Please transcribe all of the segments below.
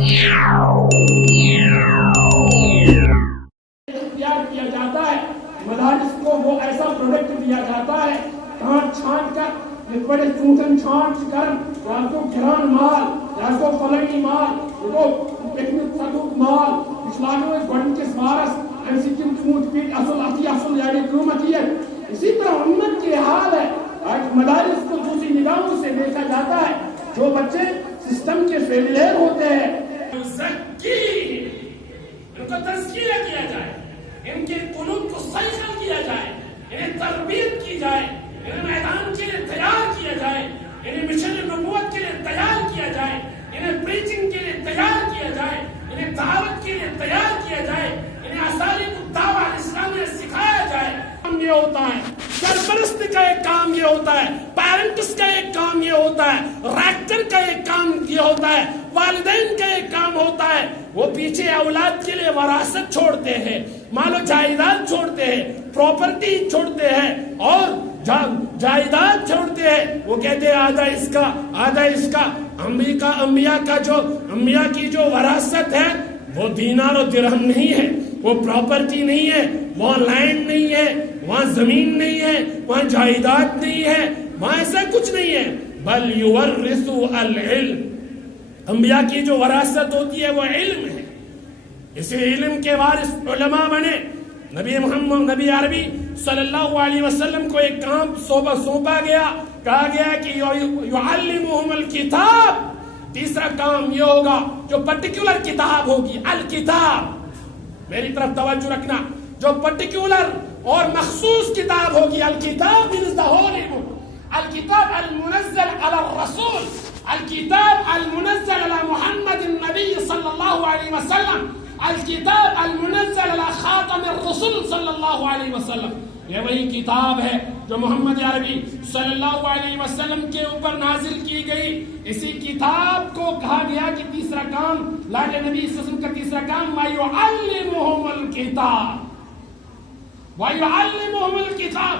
اختیار کیا جاتا ہے، مدارس کو وہ ایسا پروڈکٹ دیا جاتا ہے چھانٹ چھانٹ کر، بڑے چونٹن چھانٹ کر، یا تو گران مال، یا تو فلنی مال، یا تو پکنک صدوق مال، اسلاموں میں گوڑن کے سوارس ایم سی کم چونٹ پیٹ اصل اتی اصل یعنی قومتی ہے۔ اسی طرح امت کے حال ہے، آج مدارس کو دوسری نگاہوں سے دیکھا جاتا ہے، جو بچے سسٹم کے فیلئر ہوتے ہیں ان کو تزکیہ کیا جائے، ان کے قلوب کو سیخل کیا جائے، انہیں تربیت کی جائے، انہیں میدان کے لیے تیار کیا جائے، انہیں مشن نبوت کے لیے تیار کیا جائے، انہیں پریچنگ کے لیے تیار کیا جائے، انہیں دعوت کے لیے تیار کیا جائے، انہیں اساليب الدعوة الاسلامیہ سکھایا جائے۔ کام یہ ہوتا ہے، سرپرست کا ایک کام یہ ہوتا ہے، پیرنٹس کا ایک کام یہ ہوتا ہے، ریکٹر کا ایک کام یہ ہوتا ہے، والدین کا ایک کام ہوتا ہے، وہ پیچھے اولاد کے لیے وراثت چھوڑتے ہیں، مال و جائیداد چھوڑتے ہیں، پراپرٹی چھوڑتے ہیں اور جائیداد چھوڑتے ہیں۔ وہ کہتے ہیں آدھا اس کا آدھا اس کا۔ انبیاء کی جو وراثت ہے وہ دینار و درہم نہیں ہے، وہ پراپرٹی نہیں ہے، وہاں لینڈ نہیں ہے، وہاں زمین نہیں ہے، وہاں جائیداد نہیں ہے، وہاں ایسا کچھ نہیں ہے، بل یورث العلم۔ انبیاء کی جو وراثت ہوتی ہے وہ علم ہے، اسی علم کے وارث علماء بنے۔ نبی عربی صلی اللہ علیہ وسلم کو ایک کام سونپا گیا، کہا گیا کہ یعلمہم الکتاب۔ تیسرا کام یہ ہوگا جو پرٹیکولر کتاب ہوگی، الکتاب، میری طرف توجہ رکھنا، جو پرٹیکولر اور مخصوص کتاب ہوگی، الکتاب means the holy book، الکتاب المنزل علی الرسول، الکتاب المنزل علی محمد النبی صلی اللہ علیہ وسلم، الکتاب المنزل علی خاتم الرسول صلی اللہ علیہ وسلم۔ یہ وہی کتاب ہے جو محمد عربی صلی اللہ علیہ وسلم کے اوپر نازل کی گئی۔ اسی کتاب کو کہا گیا کہ تیسرا کام، لاڈ نبی صلی اللہ علیہ وسلم کا تیسرا کام وَيُعَلِّمُهُمُ الْكِتَابِ، وَيُعَلِّمُهُمُ الْكِتَابِ۔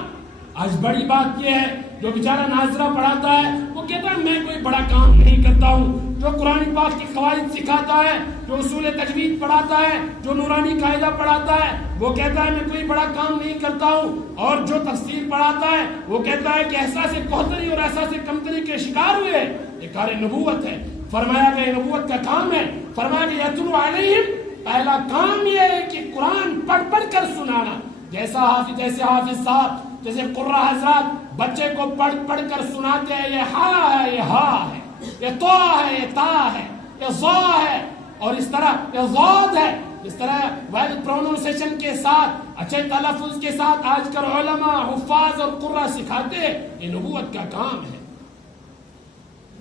آج بڑی بات یہ ہے، جو بیچارہ ناظرہ پڑھاتا ہے وہ کہتا ہے میں کوئی بڑا کام نہیں کرتا ہوں، جو قرآن پاک کی قواعد سکھاتا ہے، جو اصول تجوید پڑھاتا ہے، جو نورانی قاعدہ پڑھاتا ہے، وہ کہتا ہے میں کوئی بڑا کام نہیں کرتا ہوں، اور جو تفسیر پڑھاتا ہے وہ کہتا ہے کہ احساس کوہتری اور احساس کمتری کے شکار ہوئے۔ یہ کار نبوت ہے، فرمایا کہ نبوت کا کام ہے، فرمایا کہ یتلو علیہم، پہلا کام یہ ہے کہ قرآن پڑھ پڑھ کر سنانا، جیسے حافظ صاحب، جیسے قرہ حضرات بچے کو پڑھ پڑھ کر سناتے ہیں، یہ ہا ہے، یہ ہا ہے، یہ تو ہے، یہ تا ہے، یہ ظا ہے، اور اس طرح یہ ضاد ہے، اس طرح ویل پروننسیشن کے ساتھ، اچھے تلفظ کے ساتھ آج کل علماء، حفاظ اور قرہ سکھاتے ہیں۔ یہ نبوت کا کام ہے۔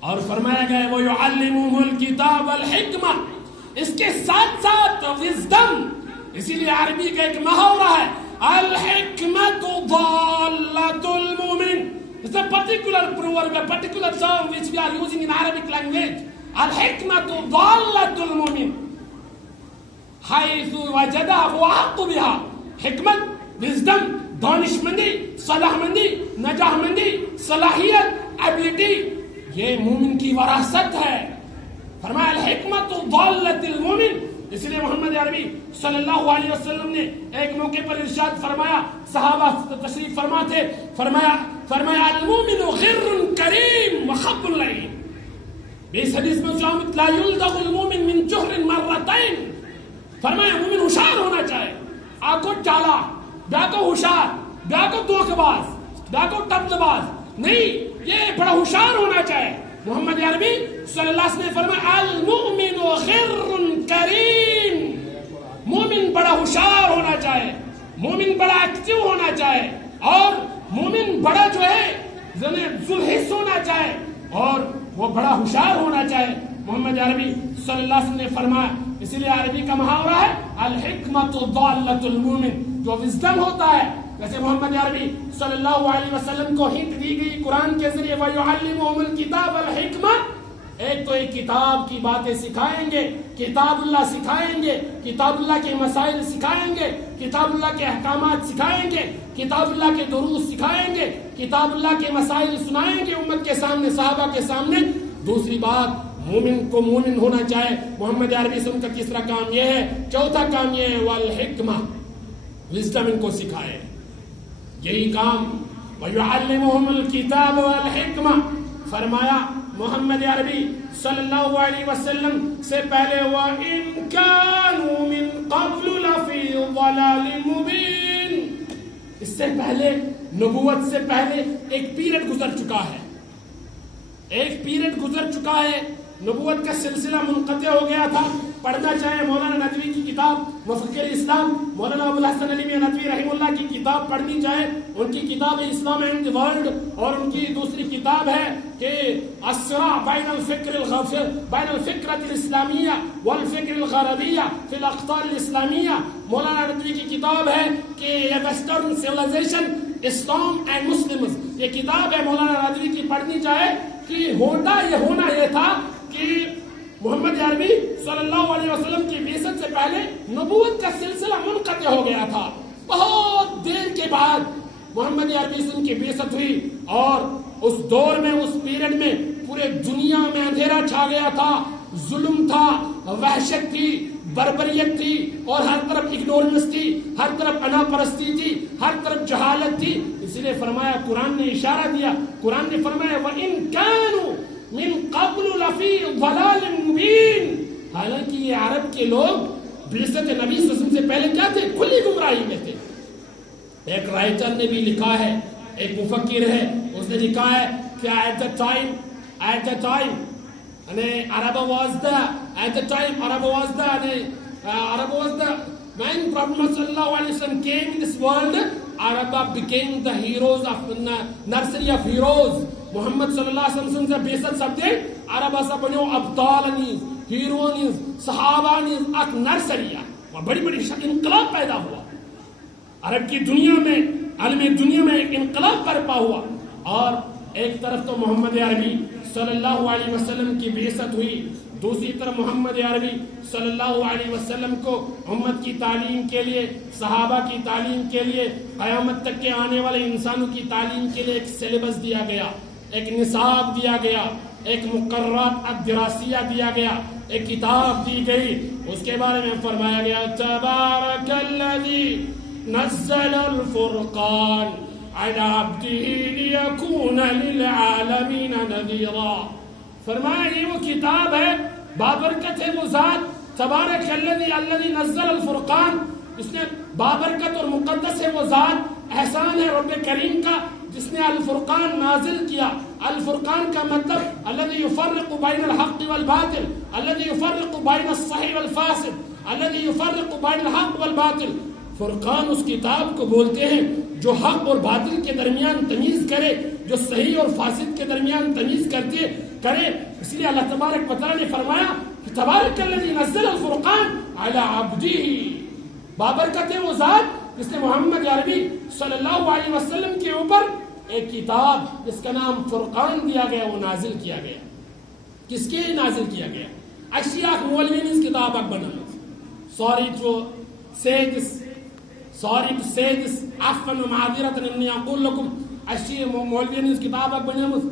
اور فرمایا گیا وہ یعلمہم الکتاب والحکمہ، اس کے ساتھ ساتھ وزڈم۔ اسی لیے عربی کا ایک محاورہ ہے، الحکمت ضالۃ المؤمن۔ It's a particular proverb, a particular term which we are using in Arabic language. الحکمت ضالۃ المؤمن، حیث وجدها فهو احق بها۔ حکمت، وزڈم، دانشمندی، صلاحمندی، نجاحمندی، صلاحیت، ایبلٹی، یہ مومن کی وراثت ہے۔ فرمایا الحکمت ضالۃ المؤمن۔ اس لیے محمد عربی صلی اللہ علیہ وسلم نے ایک موقع پر ارشاد فرمایا، صحابہ تشریف فرما تھے، فرمایا المؤمن غر کریم وخب لعین۔ اس حدیث میں سلامت لا یلدغ المؤمن من جہر مرتین۔ فرمایا مومن ہوشیار ہونا چاہے، آکو چالا، بیاکو ہوشیار، بیاکو دھوکہ باز، بیاکو ٹپل باز نہیں، یہ بڑا ہوشیار ہونا چاہے۔ محمد عربی صلی اللہ علیہ وسلم نے فرمایا المؤمن غر کریم، مومن بڑا ہوشیار ہونا چاہے، مومن بڑا ایکٹیو ہونا چاہے، اور مومن بڑا جو ہے ذوالحس ہونا چاہے، اور وہ بڑا ہوشیار ہونا چاہے۔ محمد عربی صلی اللہ علیہ وسلم نے فرمایا، اسی لیے عربی کا محاورہ ہے الحکمت ضالۃ المؤمن، جو وزڈم ہوتا ہے۔ ویسے محمد عربی صلی اللہ علیہ وسلم کو ہنٹ دی گئی قرآن کے ذریعے وَيُعَلِّمُهُمُ الْكِتَابَ وَالْحِكْمَةَ، ایک تو ایک کتاب کی باتیں سکھائیں گے، کتاب اللہ سکھائیں گے، کتاب اللہ کے مسائل سکھائیں گے، کتاب اللہ کے احکامات سکھائیں گے، کتاب اللہ کے دروس سکھائیں گے، کتاب اللہ کے مسائل سنائیں گے امت کے سامنے، صحابہ کے سامنے، دوسری بات مومن کو مومن ہونا چاہے محمد عربی سے ان کا تیسرا کام یہ ہے. چوتھا کام یہ ہے والحکمہ، وزڈم ان کو سکھائے. یہی کام وَيُعَلِّمُهُمُ الْكِتَابَ وَالْحِکْمَةَ فرمایا محمد عربی صلی اللہ علیہ وسلم سے پہلے وَإِن كَانُوا مِن قَبْلُ لَفِي ضَلَالٍ مُبِينٍ، اس سے پہلے نبوت سے پہلے ایک پیریڈ گزر چکا ہے، ایک پیریڈ گزر چکا ہے. نبوت کا سلسلہ منقطع ہو گیا تھا. پڑھنا چاہے مولانا ندوی کی کتاب مفکر اسلام مولانا ابو الحسن علی ندوی رحمہ اللہ کی کتاب پڑھنی چاہے، ان کی کتاب اسلام اینڈ دی ورلڈ، اور ان کی دوسری کتاب ہے کہ الصراع بین الفکرۃ الاسلامیہ والفکر الغربیہ فی الاقطار الاسلامیہ. مولانا ندوی کی کتاب ہے کہ western civilisation Islam and Muslims, یہ کتاب ہے مولانا ندوی کی، پڑھنی چاہے. کہ ہونا یہ تھا کہ محمد عربی صلی اللہ علیہ وسلم کی بعثت سے پہلے نبوت کا سلسلہ منقطع ہو گیا تھا. بہت دیر کے بعد محمد عربی سے ان کی بعثت ہوئی، اور اس دور میں اس پیریڈ میں پورے دنیا میں اندھیرا چھا گیا تھا، ظلم تھا، وحشت تھی، بربریت تھی، اور ہر طرف اگنورنس تھی، ہر طرف انا پرستی تھی، ہر طرف جہالت تھی. اس لیے فرمایا، قرآن نے اشارہ دیا، قرآن نے فرمایا وَإِن كَانُوا مِن قَبْلُ لَفِي ضَلَالٍ مُبِينٍ، حالانکہ یہ عرب کے لوگ بعثت نبی صلی اللہ علیہ وسلم سے پہلے کیا تھے؟ کھلی گمراہی میں تھے. ایک رائٹر نے بھی لکھا ہے، ایک مفکر ہے، اس نے لکھا ہے کہ at the time Arab was the when Prophet sallallahu alaihi wasallam came in this world, Arab became the heroes of nursery of heroes. محمد صلی اللہ علیہ وسلم سے بیست سپدے عرب اسا بنیو ابطالنیز، ہیروانیز، صحابانیز، اک نرسریہ، وہ بڑی بڑی انقلاب پیدا ہوا عرب کی دنیا میں، عالم دنیا میں ایک انقلاب برپا ہوا. اور ایک طرف تو محمد عربی صلی اللہ علیہ وسلم کی بعثت ہوئی، دوسری طرف محمد عربی صلی اللہ علیہ وسلم کو امت کی تعلیم کے لیے، صحابہ کی تعلیم کے لیے، قیامت تک کے آنے والے انسانوں کی تعلیم کے لیے ایک سلیبس دیا گیا، ایک نصاب دیا گیا، ایک مقررات الدراسیہ دیا گیا، ایک کتاب دی گئی. اس کے بارے میں فرمایا گیا تبارک الذی نزل الفرقان علی عبدہ لیکون للعالمین نذیرا. فرمایا یہ وہ کتاب ہے، بابرکت ہے وہ ذات، تبارک الذی نزل الفرقان، اس نے بابرکت اور مقدس ہے وہ ذات، احسان ہے رب کریم کا جس نے الفرقان نازل کیا. الفرقان کا مطلب الذي يفرق بين الحق والباطل، الذي يفرق بين الصحيح والفاسد، الذي يفرق بين الحق والباطل. فرقان اس کتاب کو بولتے ہیں جو حق اور باطل کے درمیان تمیز کرے، جو صحیح اور فاسد کے درمیان تمیز کرے. اس لیے اللہ تبارک و تعالی نے فرمایا کہ تبارک الذی نزل الفرقان علی عبدہ، بابرکت ہے وہ ذات جس نے محمد عربی صلی اللہ علیہ وسلم کے اوپر ایک کتاب جس کا نام فرقان دیا گیا وہ نازل کیا گیا. کس کے نازل کیا گیا؟ اشیاء مولوین اس کتاب بنا. Sorry to say this عفوا ومعذرة اني اقول لكم اشیاء مولوین اس کتاب بنامس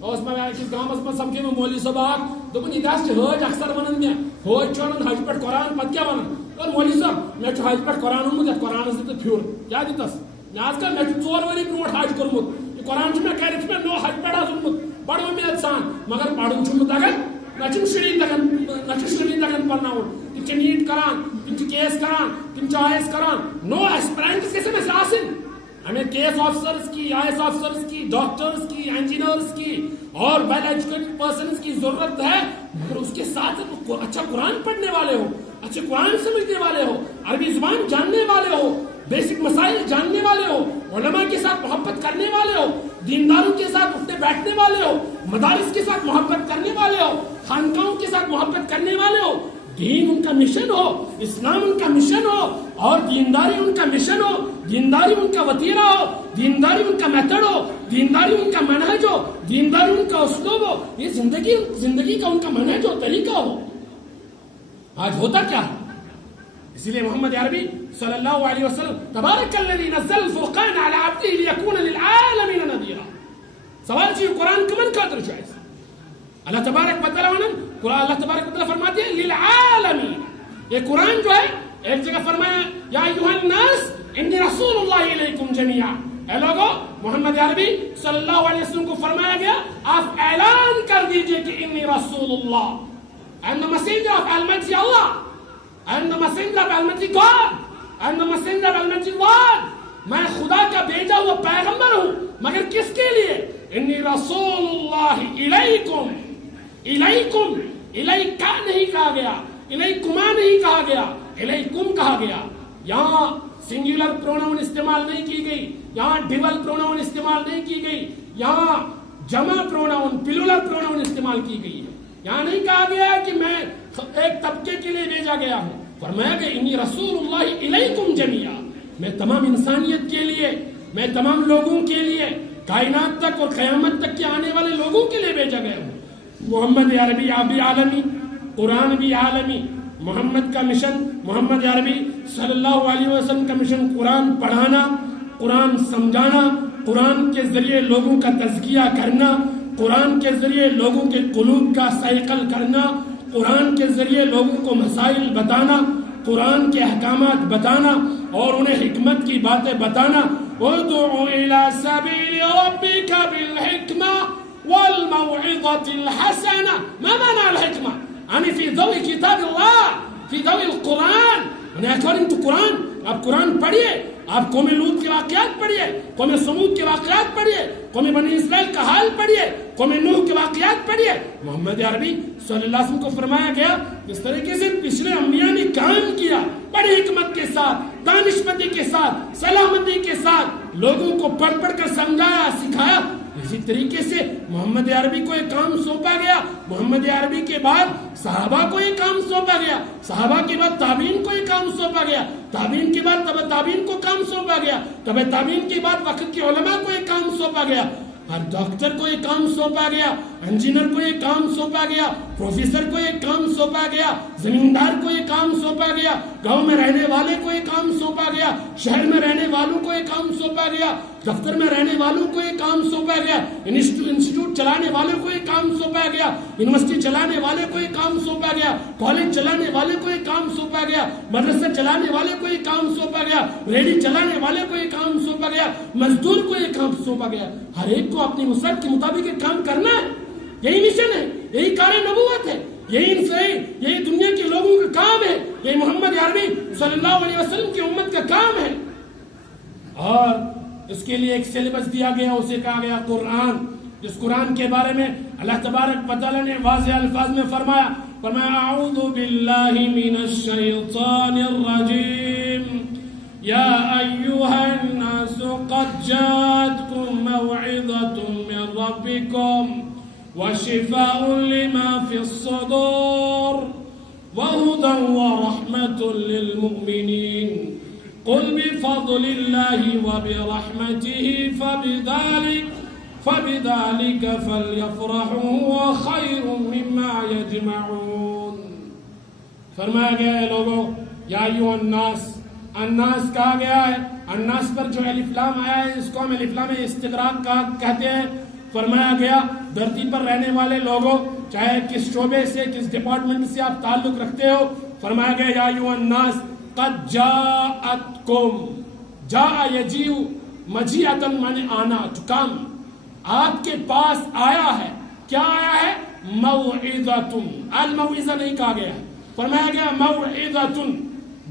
اور اس میں کس گامس میں سمکھے میں مولوی صاحب آگ دوپن یہ داس حج اکثر ونن میں حج چھوڑن حج پہ قرآن پتہ کیا ونن اور مولوی صاحب میں حج پہ قرآن اونمت یتھ قرآن سے پھیور کیا دتس آج کل میں 4 ؤری برونٹ حج کورمت یہ قرآن میں کرت میں نو حج پہ اونمت بڑ امید سان مگر پڑھن چھم تگان نہ شری تگان پرناون تم چھ نیٹ کران تم چھ کیس کران تم چھ آئی ایس کران نو ایسپرینٹس کیسے میں آسن ہمیں کیس آفیسرز کی، آئی ایس آفیسرز کی، ڈاکٹرز کی، انجینئرز کی اور ویل ایجوکیٹڈ پرسنز کی ضرورت ہے، مگر اس کے ساتھ اچھا قرآن پڑھنے والے ہو، اچھے قرآن سمجھنے والے ہو، عربی زبان جاننے والے ہو، بیسک مسائل جاننے والے ہو، علماء کے ساتھ محبت کرنے والے ہو، دینداروں کے ساتھ اٹھنے بیٹھنے والے ہو، مدارس کے ساتھ محبت کرنے والے ہو، خانقاہوں کے ساتھ محبت کرنے والے ہو. دین ان کا مشن ہو، اسلام ان کا مشن ہو، اور دینداری ان کا مشن ہو، دینداری ان کا وتیرہ ہو، دینداری ان کا میتھڈ ہو، دینداری ان کا منہج ہو، دینداری ان کا اسلوب ہو، یہ زندگی کا ان کا منہج ہو، طریقہ ہو. آج ہوتا کیا ہے؟ اسی لیے محمد عربی صلی اللہ علیہ وسلم تبارک الذی نزل الفرقان علی عبدہ لیکون للعالمین نذیرا. سوال چیئے قرآن کمن خاطر چاہیے؟ اللہ تبارک و تعالیٰ قرآن اللہ تبارک و تعالیٰ فرماتے ہیں للعالمین. یہ قرآن جو ہے ایک جگہ فرمایا یا ایھا الناس انی رسول اللہ الیکم جمیعا. اے لوگو محمد عربی صلی اللہ علیہ وسلم کو فرمایا گیا آپ اعلان کر دیجئے کہ انی رسول اللہ. I am the messenger of Almighty Allah. I am the messenger of Almighty God. I am the messenger of Almighty Lord. میں خدا کا بھیجا ہوا پیغمبر ہوں مگر کس کے لیے؟ انی رسول اللہ الیکم. الیکم الیکا نہیں کہا گیا, الیکما نہیں کہا گیا, الیکم کہا گیا. یہاں سنگولر پروناؤن استعمال نہیں کی گئی, یہاں ڈبل پروناؤن استعمال نہیں کی گئی, یہاں جمع پروناؤن پلورل پروناؤن استعمال کی گئی ہے. یہاں نہیں کہا گیا کہ میں ایک طبقے کے لیے بھیجا گیا ہوں. فرمایا کہ انی رسول اللہ الیکم جمیعا, میں تمام انسانیت کے لیے, میں تمام لوگوں کے لیے, کائنات تک اور قیامت تک کے آنے والے لوگوں کے لیے بھیجا گیا ہوں. محمد عربی آپ بھی عالمی, قرآن بھی عالمی. محمد کا مشن, محمد عربی صلی اللہ علیہ وسلم کا مشن قرآن پڑھانا, قرآن سمجھانا, قرآن کے ذریعے لوگوں کا تزکیہ کرنا, قرآن کے ذریعے لوگوں کے قلوب کا صیقل کرنا, قرآن کے ذریعے لوگوں کو مسائل بتانا, قرآن کے احکامات بتانا اور انہیں حکمت کی باتیں بتانا. ادعو الى سبیل ربک بالحکمہ والموعظۃ الحسنہ. ما معنى الحکمہ؟ یعنی فی ضوء کتاب اللہ, فی ضوء القرآن, یعنی اکارڈنگ ٹو قرآن. آپ قرآن پڑھیے, آپ قوم لوط کے واقعات پڑھیے, قوم سمود کے واقعات پڑھیے, قوم بنی اسرائیل کا حال پڑھیے, قوم نوح کے واقعات پڑھیے. محمد عربی صلی اللہ علیہ وسلم کو فرمایا گیا اس طریقے سے پچھلے انبیاء نے کام کیا, بڑی حکمت کے ساتھ, دانشمندی کے ساتھ, سلامتی کے ساتھ لوگوں کو پڑھ پڑھ کر سمجھایا, سکھایا. اسی طریقے سے محمد عربی کو ایک کام سونپا گیا. محمد عربی کے بعد صحابہ کو ایک کام سونپا گیا, صحابہ کے بعد تابعین کو ایک کام سونپا گیا, تابعین کے بعد تبع تابعین کو کام سونپا گیا, تبع تابعین کے بعد وقت کے علماء کو ایک کام سونپا گیا, ہر ڈاکٹر کو ایک کام سونپا گیا, انجینئر کو ایک کام سونپا گیا, پروفیسر کو ایک کام سونپا گیا, زمیندار کو ایک کام سونپا گیا, گاؤں میں رہنے والے کو ایک کام سونپا گیا, شہر میں رہنے والوں کو ایک کام سونپا گیا, دفتر میں رہنے والوں کو ایک کام سونپا گیا, انسٹیٹیوٹ چلانے والے کو ایک کام سونپا گیا, یونیورسٹی چلانے والے کو ایک کام سونپا گیا, کالج چلانے والے کو ایک کام سونپا گیا, مدرسہ چلانے والے کو ایک کام سونپا گیا, ریڈی چلانے والے کو ایک کام سونپا گیا, مزدور کو ایک کام سونپا گیا. ہر ایک کو اپنی وسعت کے مطابق ایک کام کرنا ہے. یہی مشن ہے, یہی کار نبوت ہے, یہی دنیا کے لوگوں کا کام ہے, یہی محمد عربی صلی اللہ علیہ وسلم کی امت کا کام ہے. اور اس کے لیے ایک سلیبس دیا گیا, اسے کہا گیا قرآن. جس قرآن کے بارے میں اللہ تبارک و تعالی نے واضح الفاظ میں فرمایا اعوذ باللہ من الشیطان الرجیم یا ایھا الناس قد جاءتکم موعظۃ من ربکم وشفاء لما فی الصدور وہدی ورحمۃ للمؤمنین قل بفضل اللہ وبرحمتہ فبذلك فلیفرحوا هو خیر مما یجمعون. فرمایا گیا ہے لوگوں یا ایھا الناس, الناس کہا گیا ہے, الناس پر جو الف لام آیا ہے اس کو ہم الف لام استغراق کہتے ہیں. فرمایا گیا دھرتی پر رہنے والے لوگوں, چاہے کس شعبے سے, کس ڈپارٹمنٹ سے آپ تعلق رکھتے ہو. فرمایا گیا یا ایھا الناس قد جاءتکم, جاء یجیء مجیئۃ معنی آنا, ٹو کم, آپ کے پاس آیا ہے. کیا آیا ہے؟ موعظۃ. الموعظہ نہیں کہا گیا, فرمایا گیا موعظۃ,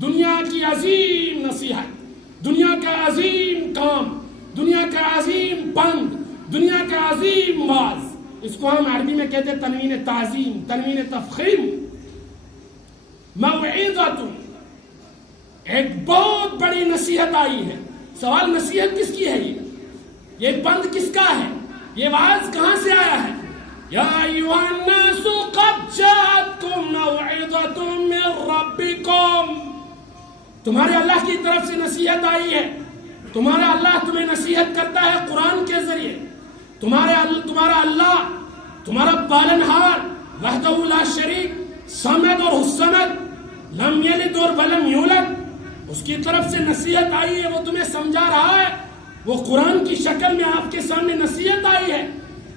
دنیا کی عظیم نصیحت, دنیا کا عظیم کام, دنیا کا عظیم بند, دنیا کا عظیم واز. اس کو ہم عربی میں کہتے ہیں تنوین تعظیم, تنوین تفخیم. موعظۃ, ایک بہت بڑی نصیحت آئی ہے. سوال نصیحت کس کی ہے؟ یہ بند کس کا ہے؟ یہ واز کہاں سے آیا ہے؟ یا ایھا الناس قد جاءتکم موعظۃ من ربکم, تمہارے اللہ کی طرف سے نصیحت آئی ہے. تمہارا اللہ تمہیں نصیحت کرتا ہے قرآن کے ذریعے. تمہارا اللہ, تمہارا پالنہار وحدہ لا شریک, صمد اور الصمد, لم یلد اور ولم یولد, اس کی طرف سے نصیحت آئی ہے. وہ تمہیں سمجھا رہا ہے, وہ قرآن کی شکل میں آپ کے سامنے نصیحت آئی ہے.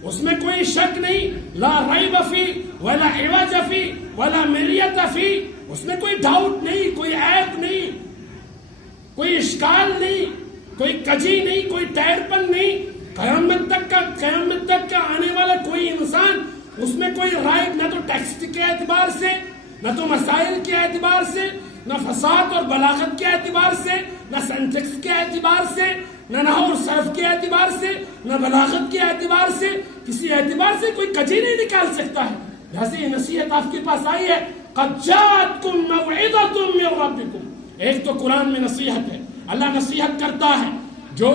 اس میں کوئی شک نہیں، لا ریب فی ولا عوج فی ولا مریت فی، اس میں کوئی ڈاؤٹ نہیں، کوئی عیب نہیں، کوئی اشکال نہیں، کوئی کجی نہیں، کوئی ٹیڑپن نہیں۔ قیامت تک کا آنے والا کوئی انسان اس میں کوئی رائے، نہ تو ٹیکسٹ کے اعتبار سے، نہ تو مسائل کے اعتبار سے، نہ فصاحت اور بلاغت کے اعتبار سے، نہ سینٹیکس کے اعتبار سے، نہ نحو اور صرف کے اعتبار سے، نہ بلاغت کے اعتبار سے، کسی اعتبار سے کوئی کجی نہیں نکال سکتا ہے۔ لہذا یہ نصیحت آپ کے پاس آئی ہے، قد جاءتکم موعظۃ من ربکم۔ ایک تو قرآن میں نصیحت ہے، اللہ نصیحت کرتا ہے، جو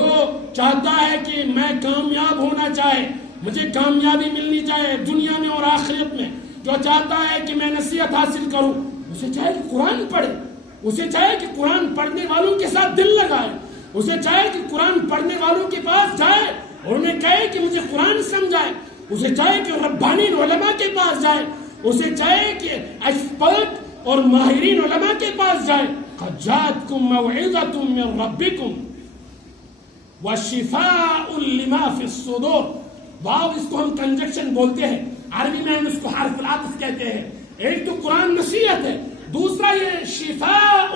چاہتا ہے کہ میں کامیاب ہونا چاہے، مجھے کامیابی ملنی چاہے دنیا میں اور آخرت میں، جو چاہتا ہے کہ میں نصیحت حاصل کروں، اسے چاہے کہ قرآن پڑھے، اسے چاہے کہ قرآن پڑھنے والوں کے ساتھ دل لگائے، اسے چاہے کہ قرآن پڑھنے والوں کے پاس جائے اور انہیں کہے کہ مجھے قرآن سمجھائے، اسے چاہے کہ ربانی علماء کے پاس جائے، اسے چاہے کہ ایکسپرٹ اور ماہرین علماء کے پاس جائے۔ قد جاءتکم موعظۃ من ربکم وشفاء لما فی الصدور۔ واو اس کو ہم کنجکشن بولتے ہیں، عربی میں ہم اس کو حرف العطف کہتے ہیں۔ ایک تو قرآن نصیحت ہے، دوسرا یہ شفاء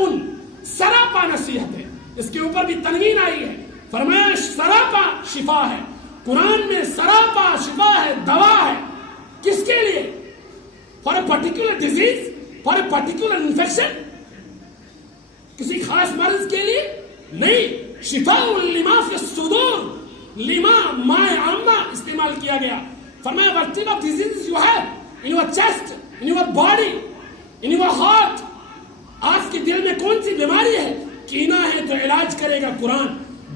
سراپا نصیحت ہے، اس کے اوپر بھی تنوین آئی ہے، فرمایا سراپا شفا ہے، قرآن میں سراپا شفا ہے، دوا ہے۔ کس کے لیے؟ For a particular disease, for a particular infection, کسی خاص مرض کے لیے نہیں۔ شفاء لما فی الصدور، لما مائے عامہ استعمال کیا گیا، فرمایا whatever diseases you have in your chest, in your body, in your heart، آپ کے دل میں کون سی بیماری ہے؟ کینہ ہے تو علاج کرے گا قرآن،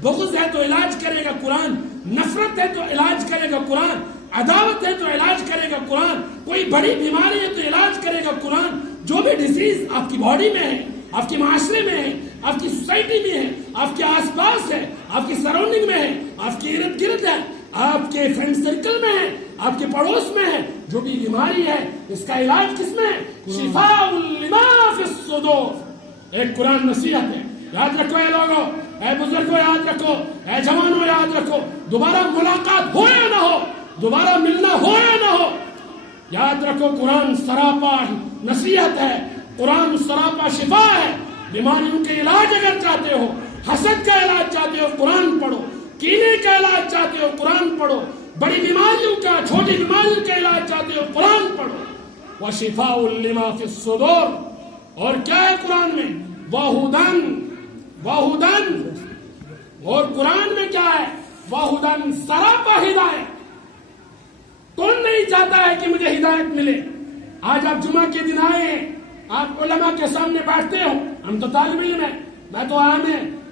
بغض ہے تو علاج کرے گا قرآن، نفرت ہے تو علاج کرے گا قرآن، عداوت ہے تو علاج کرے گا قرآن، کوئی بڑی بیماری ہے تو علاج کرے گا قرآن۔ جو بھی ڈیزیز آپ کی باڈی میں ہے، آپ کے معاشرے میں ہے، آپ کی سوسائٹی میں ہے، آپ کے آس پاس ہے، آپ کی سراؤنڈنگ میں ہے، آپ کے ارد گرد ہے، آپ کے فرینڈ سرکل میں ہے، آپ کے پڑوس میں ہے، جو بھی بیماری ہے اس کا علاج کس میں ہے؟ شفاء لما فی الصدور۔ ایک قرآن نصیحت ہے، یاد رکھو اے لوگوں، اے بزرگوں یاد رکھو، اے جوانوں یاد رکھو، دوبارہ ملاقات ہو یا نہ ہو، دوبارہ ملنا ہو یا نہ ہو، یاد رکھو قرآن سراپا نصیحت ہے، قرآن سراپا شفا ہے۔ بیماریوں کے علاج اگر چاہتے ہو، حسد کا علاج چاہتے ہو، قرآن پڑھو، کینے کا علاج چاہتے ہو، قرآن پڑھو، بڑی بیماریوں کا، چھوٹی بیماریوں کا علاج چاہتے ہو، قرآن پڑھو۔ وَشِفَاءٌ لِمَا فِي الصُّدُورِ، اور کیا ہے قرآن میں؟ وَهُدًى، اور قرآن میں کیا ہے؟ وَهُدًى، سراپا ہدایت۔ کون نہیں چاہتا ہے کہ مجھے ہدایت ملے؟ آج آپ جمعہ کے دن آئے ہیں، آپ علماء کے سامنے بیٹھتے ہو، ہم تو طالب علم ہیں، میں تو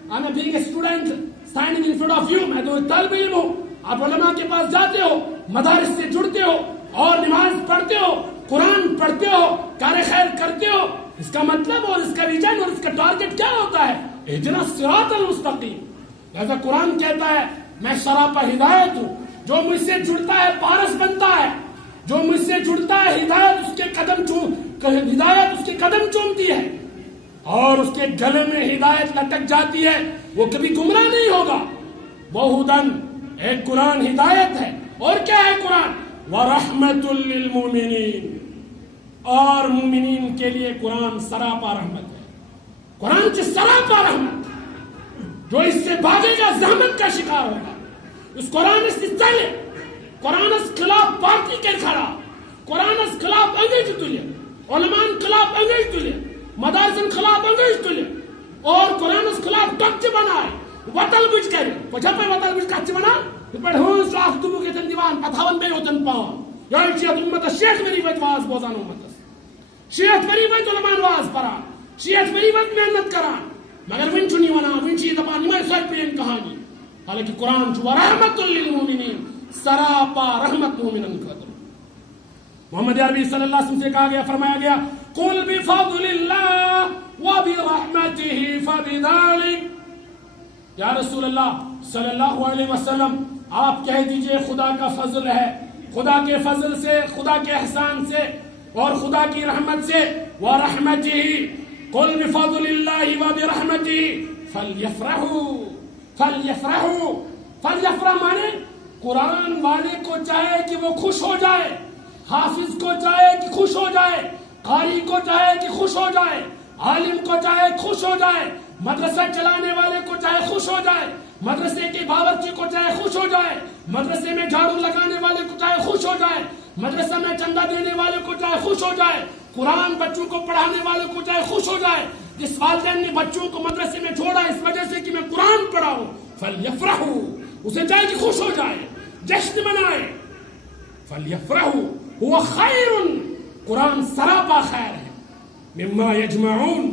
I'm being a student standing in front of you، میں تو طالب علم ہوں۔ آپ علماء کے پاس جاتے ہو، مدارس سے جڑتے ہو اور نماز پڑھتے ہو، قرآن پڑھتے ہو، کار خیر کرتے ہو، اس کا مطلب اور اس کا ویژن اور اس کا ٹارگٹ کیا ہوتا ہے؟ اہدنا الصراط المستقیم۔ لہذا قرآن کہتا ہے میں سراپا ہدایت ہوں، جو مجھ سے جڑتا ہے پارس بنتا ہے، جو مجھ سے جڑتا ہے ہدایت اس کے قدم چومتی ہے اور اس کے گلے میں ہدایت لٹک جاتی ہے، وہ کبھی گمراہ نہیں ہوگا۔ وَهُدًى، ایک قرآن ہدایت ہے، اور کیا ہے قرآن؟ وَرَحْمَةٌ لِّلْمُؤْمِنِينَ، اور مومنین کے لیے قرآن سراپا رحمت ہے۔ قرآن کی سراپا رحمت، جو اس سے بھاگے گا زحمت کا شکار ہوگا۔ اس قرآن سے چلے، قرآن اس خلاف پارٹی کے کھڑا، قرآن اس خلاف انگریز تلے، علماء خلاف انگریز تلے، مدارس خلاف انگریز تلے، اور قرآن اس خلاف ٹچ بنائے، وطل بچ کرے، پچھا پہ وطل بچ کچ بنا، پڑھ ہون شاخ دبو کے تن دیوان پتھاون بے ہوتن پاون، یا شیعت امت شیخ میری وجہ واز بوزان امت، شیعت میری وجہ علمان واز پران، شیعت میری وجہ محنت کران، مگر ونچنی ونا ونچی دبان نمائے سوچ پہ کہانی، حالانکہ قرآن جو رحمت للمومنین، سراپا رحمت مومنن قدر۔ محمد عربی صلی اللہ علیہ وسلم سے کہا گیا، فرمایا گیا قل بفضل اللہ وبرحمتہ فبذلک، یا رسول اللہ صلی اللہ علیہ وسلم آپ کہہ دیجئے خدا کا فضل ہے، خدا کے فضل سے، خدا کے احسان سے اور خدا کی رحمت سے، وَرَحْمَتِهِ قُلْ بِفَضْلِ اللَّهِ وَبِرَحْمَتِهِ فَلْيَفْرَحُوا، فَلْيَفْرَحُوا، فَلْيَفْرَح مانے قرآن والے کو چاہے کہ وہ خوش ہو جائے, حافظ کو چاہے کہ خوش ہو جائے, قاری کو چاہے کہ خوش ہو جائے, عالم کو چاہے خوش ہو جائے, مدرسہ چلانے والے کو چاہے خوش ہو جائے, مدرسے کے باورچی کو چاہے خوش ہو جائے, مدرسے میں جھاڑو لگانے والے کو چاہے خوش ہو جائے, مدرسہ میں چندہ دینے والے کو چاہے خوش ہو جائے, قرآن بچوں کو پڑھانے والے کو چاہے خوش ہو جائے. جس والدین نے بچوں کو مدرسے میں چھوڑا اس وجہ سے کہ میں قرآن پڑھاؤں, فَلْيَفْرَحُوا, اسے چاہے کہ خوش ہو جائے, جشن منائے. فَلْيَفْرَحُوا هُوَ خَيْرٌ, قرآن سراپا خیر ہے. مِمَّا يَجْمَعُونَ,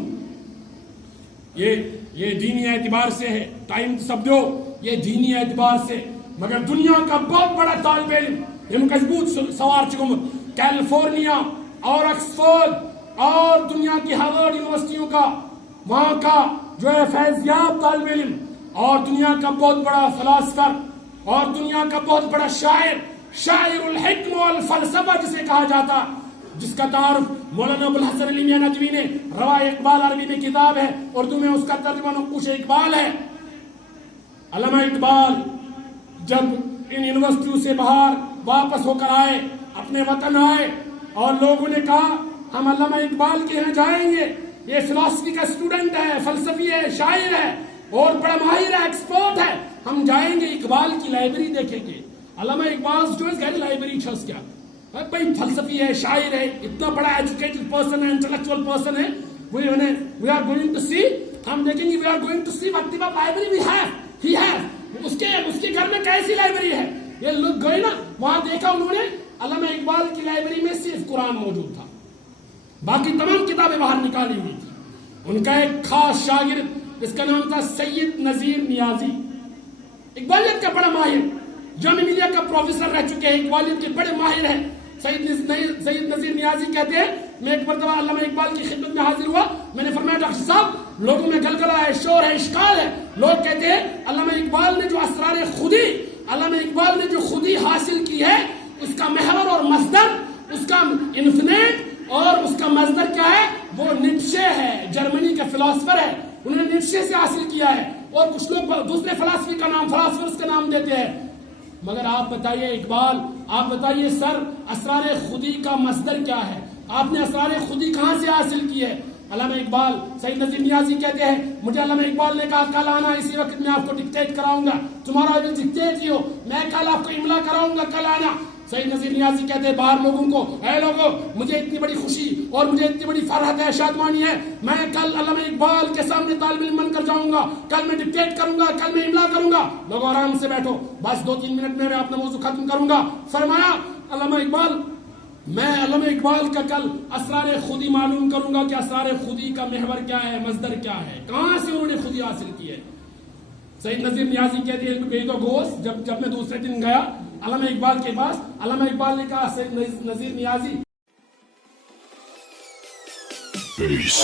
یہ دینی اعتبار سے ہے, ٹائم سب دو, یہ دینی اعتبار سے. مگر دنیا کا بہت بڑا طالب علم ہم کسبوت سوار چکم کیلیفورنیا اور آکسفورڈ اور دنیا کی ہارورڈ یونیورسٹیوں کا, وہاں کا جو ہے فیض یاب طالب علم, اور دنیا کا بہت بڑا فلاسفر, اور دنیا کا بہت بڑا شاعر, شاعر الحکم والفلسفہ جسے کہا جاتا, جس کا تعارف مولانا ابوالحسن علی میاں ندوی نے روائے اقبال عربی میں کتاب ہے, اردو میں اس کا ترجمہ نقوش اقبال ہے. علامہ اقبال جب ان یونیورسٹیوں سے باہر واپس ہو کر آئے, اپنے وطن آئے, اور لوگوں نے کہا ہم علامہ اقبال کے یہاں جائیں گے, یہ فلسفی کا اسٹوڈنٹ ہے, فلسفی ہے, شاعر ہے, اور بڑا ماہر ہے, ایکسپرٹ ہے, ہم جائیں گے اقبال کی لائبریری دیکھیں گے. علامہ اقبال جو ہے گھر لائبریری چھس کیا بھائی, فلسفی ہے, شاعر ہے, اتنا بڑا ایجوکیٹڈ پرسن ہے, انٹلیکچوئل پرسن ہے, we are going to see, ہم دیکھیں گے, we are going to see what type of library he has, اس کے گھر میں کیسی لائبریری ہے. یہ لوگ گئے نا, وہاں دیکھا انہوں نے علامہ اقبال کی لائبریری میں صرف قرآن موجود تھا, باقی تمام کتابیں باہر نکالی ہوئی تھی. ان کا ایک خاص شاگرد جس کا نام تھا سید نذیر نیازی, اقبالیت کا بڑا ماہر, جامعہ ملیہ کا پروفیسر رہ چکے ہیں, اقبالیت کے بڑے ماہر ہیں. سید نذیر نیازی کہتے ہیں میں ایک مرتبہ علامہ اقبال کی خدمت میں حاضر ہوا, میں نے فرمایا ڈاکٹر صاحب لوگوں میں گلگلہ ہے, شور ہے, اشکال ہے. لوگ کہتے ہیں علامہ اقبال نے جو اسرار خودی, علامہ اقبال نے جو خودی حاصل کی ہے, اس کا محور اور مصدر, اس کا انفینٹ اور اس کا مصدر کیا ہے, وہ نیٹشے ہے, جرمنی کا فلاسفر ہے, انہوں نے نیٹشے سے حاصل کیا ہے. اور کچھ لوگ دوسرے فلاسفی کا نام, فلاسفرز کا نام دیتے ہیں. مگر آپ بتائیے اقبال, آپ بتائیے سر, اسرار خودی کا مصدر کیا ہے, آپ نے اسرار خودی کہاں سے حاصل کی ہے؟ علامہ اقبال, سید نذیر نیازی کہتے ہیں مجھے علامہ اقبال نے کہا کل آنا, اسی وقت میں آپ کو ڈکٹیٹ کراؤں گا, تمہارا ابھی ڈکٹیٹ ہی ہو, میں کل آپ کو املا کراؤں گا, کل آنا. سید نذیر نیازی کہتے ہیں باہر لوگوں کو, اے لوگوں مجھے اتنی بڑی خوشی اور مجھے اتنی بڑی فرحت ہے, شادمانی ہے, میں کل علامہ اقبال کے سامنے طالب علم بن کر جاؤں گا, کل میں ڈکٹیٹ کروں گا, کل میں املا کروں گا. لوگوں آرام سے بیٹھو, بس 2-3 منٹ میں اپنا موضوع ختم کروں گا. فرمایا علامہ اقبال, میں علامہ اقبال کا کل اسرار خودی معلوم کروں گا کہ اسرار خودی کا محور کیا ہے, مصدر کیا ہے, کہاں سے انہوں نے خودی حاصل کی ہے. سید نذیر نیازی کہتے ہیں کہ تو گوشت جب میں دوسرے دن گیا علامہ اقبال کے پاس, علامہ اقبال نے کہا سید نذیر نیازی Peace.